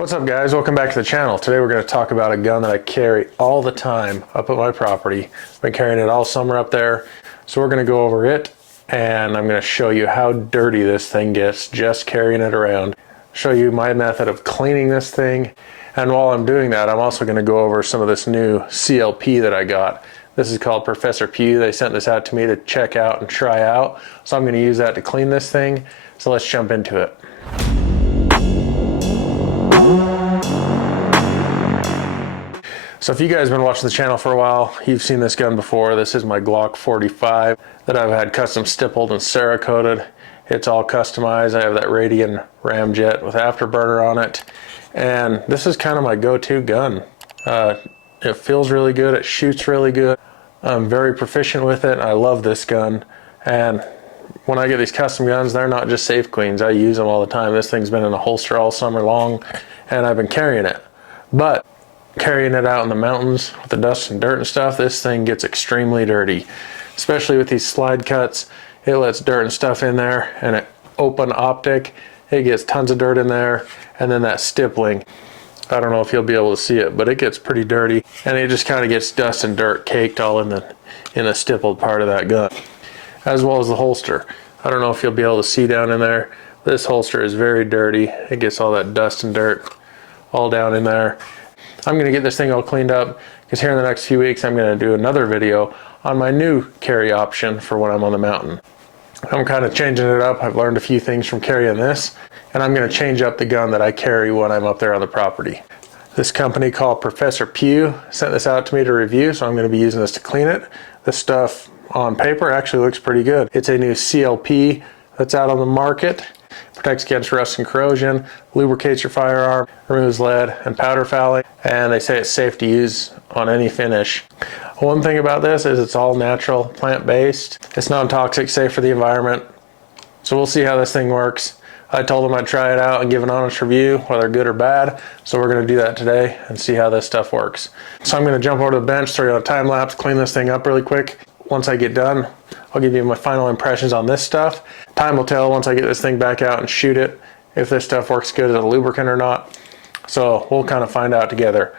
What's up guys, welcome back to the channel. Today we're going to talk about a gun that I carry all the time up at my property. I've been carrying it all summer up there. So we're going to go over it and I'm going to show you how dirty this thing gets just carrying it around. Show you my method of cleaning this thing. And while I'm doing that, I'm also going to go over some of this new CLP that I got. This is called Professor Pew. They sent this out to me to check out and try out. So I'm going to use that to clean this thing. So let's jump into it. So if you guys have been watching the channel for a while, you've seen this gun before. This is my Glock 45 that I've had custom stippled and Cerakoted. It's all customized. I have that Radian ramjet with afterburner on it. And this is kind of my go-to gun. It feels really good. It shoots really good. I'm very proficient with it. I love this gun. And when I get these custom guns, they're not just safe cleans. I use them all the time. This thing's been in a holster all summer long and I've been carrying it. But carrying it out in the mountains with the dust and dirt and stuff, this thing gets extremely dirty, especially with these slide cuts. It lets dirt and stuff in there, and an open optic, it gets tons of dirt in there. And then that stippling, I don't know if you'll be able to see it, but it gets pretty dirty, and it just kind of gets dust and dirt caked all in the stippled part of that gun, as well as the holster. I don't know if you'll be able to see down in there. This holster is very dirty. It gets all that dust and dirt all down in there. I'm going to get this thing all cleaned up because here in the next few weeks I'm going to do another video on my new carry option for when I'm on the mountain. I'm kind of changing it up. I've learned a few things from carrying this, and I'm going to change up the gun that I carry when I'm up there on the property. This company called Professor Pew sent this out to me to review, so I'm going to be using this to clean it. This stuff on paper actually looks pretty good. It's a new CLP that's out on the market. Protects against rust and corrosion, lubricates your firearm, removes lead and powder fouling, and they say it's safe to use on any finish. One thing about this is it's all natural, plant-based. It's non-toxic, safe for the environment. So we'll see how this thing works. I told them I'd try it out and give an honest review, whether good or bad. So we're going to do that today and see how this stuff works. So I'm going to jump over to the bench, throw you on a time lapse, clean this thing up really quick. Once I get done, I'll give you my final impressions on this stuff. Time will tell once I get this thing back out and shoot it if this stuff works good as a lubricant or not. So we'll kind of find out together.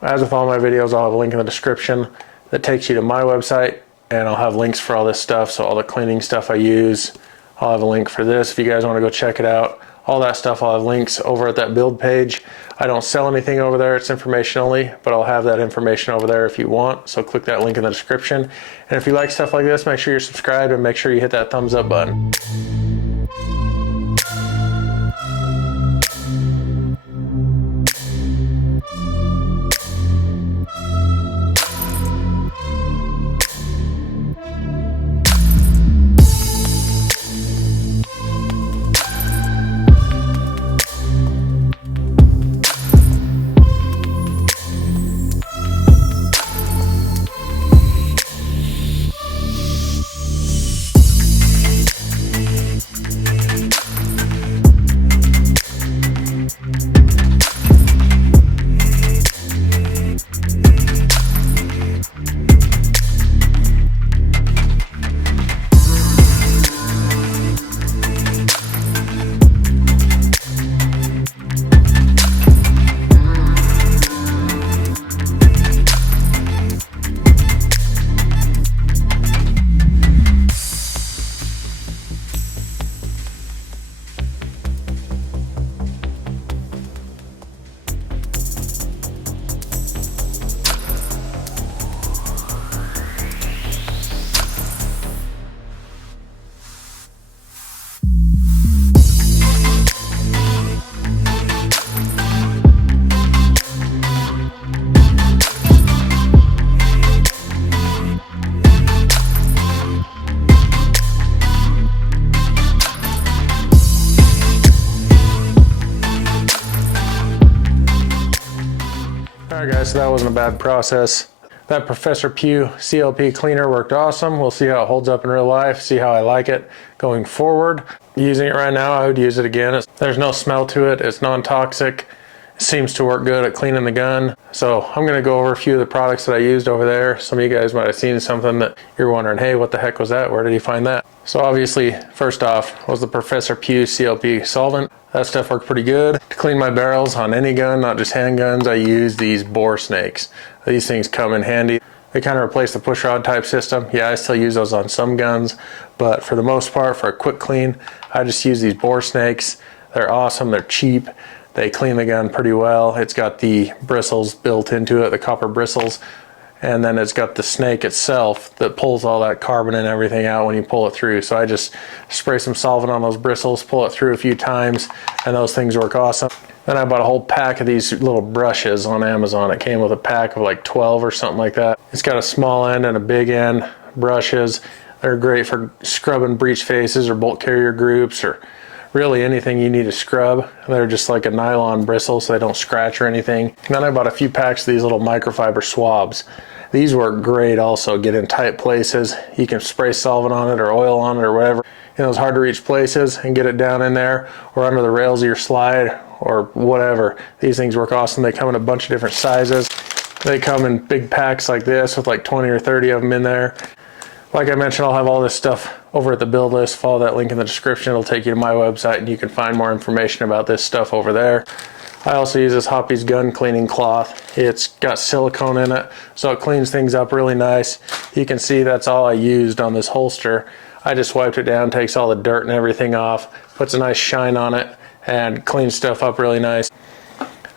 As with all my videos, I'll have a link in the description that takes you to my website, and I'll have links for all this stuff. So all the cleaning stuff I use, I'll have a link for this if you guys want to go check it out. All that stuff, I'll have links over at that build page. I don't sell anything over there, it's information only, but I'll have that information over there if you want. So click that link in the description. And if you like stuff like this, make sure you're subscribed and make sure you hit that thumbs up button. Alright guys, so that wasn't a bad process. That Professor Pew CLP cleaner worked awesome. We'll see how it holds up in real life, see how I like it going forward. Using it right now, I would use it again. There's no smell to it, it's non-toxic. It seems to work good at cleaning the gun. So I'm going to go over a few of the products that I used over there. Some of you guys might have seen something that you're wondering, hey, what the heck was that? Where did he find that? So obviously, first off, was the Professor Pew CLP solvent. That stuff worked pretty good. To clean my barrels on any gun, not just handguns, I use these bore snakes. These things come in handy. They kind of replace the push rod type system. Yeah, I still use those on some guns, but for the most part, for a quick clean, I just use these bore snakes. They're awesome, they're cheap. They clean the gun pretty well. It's got the bristles built into it, the copper bristles, and then it's got the snake itself that pulls all that carbon and everything out when you pull it through. So I just spray some solvent on those bristles, pull it through a few times, and those things work awesome. Then I bought a whole pack of these little brushes on Amazon. It came with a pack of like 12 or something like that. It's got a small end and a big end brushes. They're great for scrubbing breech faces or bolt carrier groups or really anything you need to scrub. They're just like a nylon bristle so they don't scratch or anything. And then I bought a few packs of these little microfiber swabs. These work great also, get in tight places. You can spray solvent on it or oil on it or whatever in those hard to reach places and get it down in there or under the rails of your slide or whatever. These things work awesome. They come in a bunch of different sizes. They come in big packs like this with like 20 or 30 of them in there. Like I mentioned, I'll have all this stuff over at the build list. Follow that link in the description. It'll take you to my website and you can find more information about this stuff over there. I also use this Hoppy's gun cleaning cloth. It's got silicone in it, so it cleans things up really nice. You can see that's all I used on this holster. I just wiped it down, takes all the dirt and everything off, puts a nice shine on it, and cleans stuff up really nice.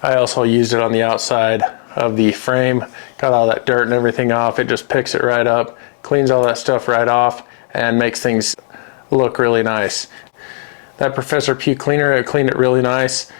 I also used it on the outside of the frame, got all that dirt and everything off. It just picks it right up, cleans all that stuff right off, and makes things look really nice. That Professor Pew cleaner, it cleaned it really nice.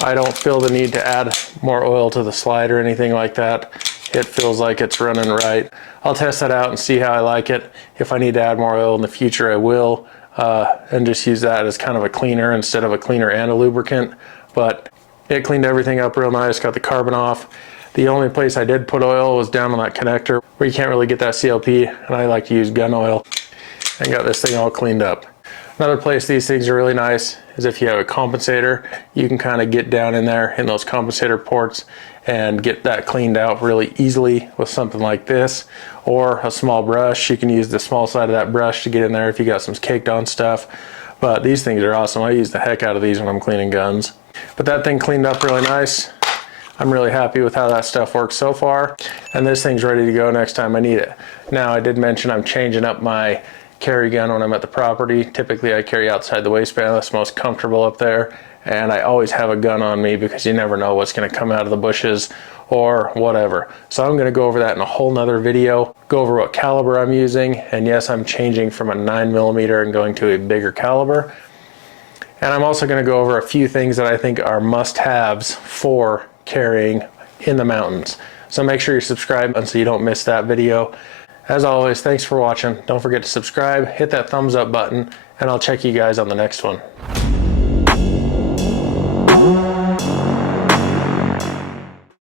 I don't feel the need to add more oil to the slide or anything like that. It feels like it's running right. I'll test that out and see how I like it. If I need to add more oil in the future, I will, and just use that as kind of a cleaner instead of a cleaner and a lubricant. But it cleaned everything up real nice, got the carbon off. The only place I did put oil was down on that connector where you can't really get that CLP, and I like to use gun oil, and got this thing all cleaned up. Another place these things are really nice is if you have a compensator, you can kind of get down in there in those compensator ports and get that cleaned out really easily with something like this or a small brush. You can use the small side of that brush to get in there if you got some caked on stuff. But these things are awesome. I use the heck out of these when I'm cleaning guns. But that thing cleaned up really nice. I'm really happy with how that stuff works so far. And this thing's ready to go next time I need it. Now, I did mention I'm changing up my carry gun when I'm at the property. Typically I carry outside the waistband. That's most comfortable up there, and I always have a gun on me because you never know what's going to come out of the bushes or whatever. So I'm going to go over that in a whole nother video, go over what caliber I'm using, and yes, I'm changing from a 9mm and going to a bigger caliber. And I'm also going to go over a few things that I think are must-haves for carrying in the mountains. So make sure you're subscribed so you don't miss that video. As always, thanks for watching. Don't forget to subscribe, hit that thumbs up button, and I'll check you guys on the next one.